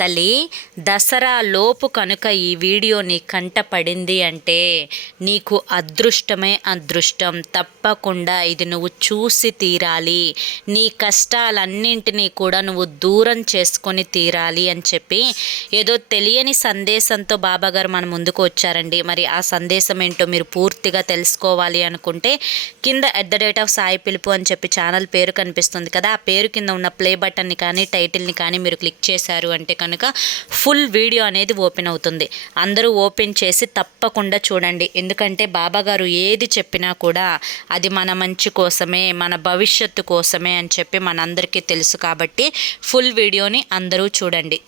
తల్లి దసరా లోపు కనుక ఈ వీడియో నీ కంట పడింది అంటే నీకు అదృష్టమే అదృష్టం. తప్పకుండా ఇది నువ్వు చూసి తీరాలి. నీ కష్టాలన్నింటినీ కూడా నువ్వు దూరం చేసుకొని తీరాలి అని చెప్పి ఏదో తెలియని సందేశంతో బాబాగారు మన ముందుకు వచ్చారండి. మరి ఆ సందేశం ఏంటో మీరు పూర్తిగా తెలుసుకోవాలి అనుకుంటే కింద at the date of Sai పిలుపు అని చెప్పి ఛానల్ పేరు కనిపిస్తుంది కదా. ఆ పేరు కింద ఉన్న ప్లే బటన్ని కానీ టైటిల్ని కానీ మీరు క్లిక్ చేశారు అంటే కనుక ఫుల్ వీడియో అనేది ఓపెన్ అవుతుంది. అందరూ ఓపెన్ చేసి తప్పకుండా చూడండి. ఎందుకంటే బాబా గారు ఏది చెప్పినా కూడా అది మన మంచి కోసమే మన భవిష్యత్తు కోసమే అని చెప్పి మనందరికీ తెలుసు కాబట్టి ఫుల్ వీడియోని అందరూ చూడండి.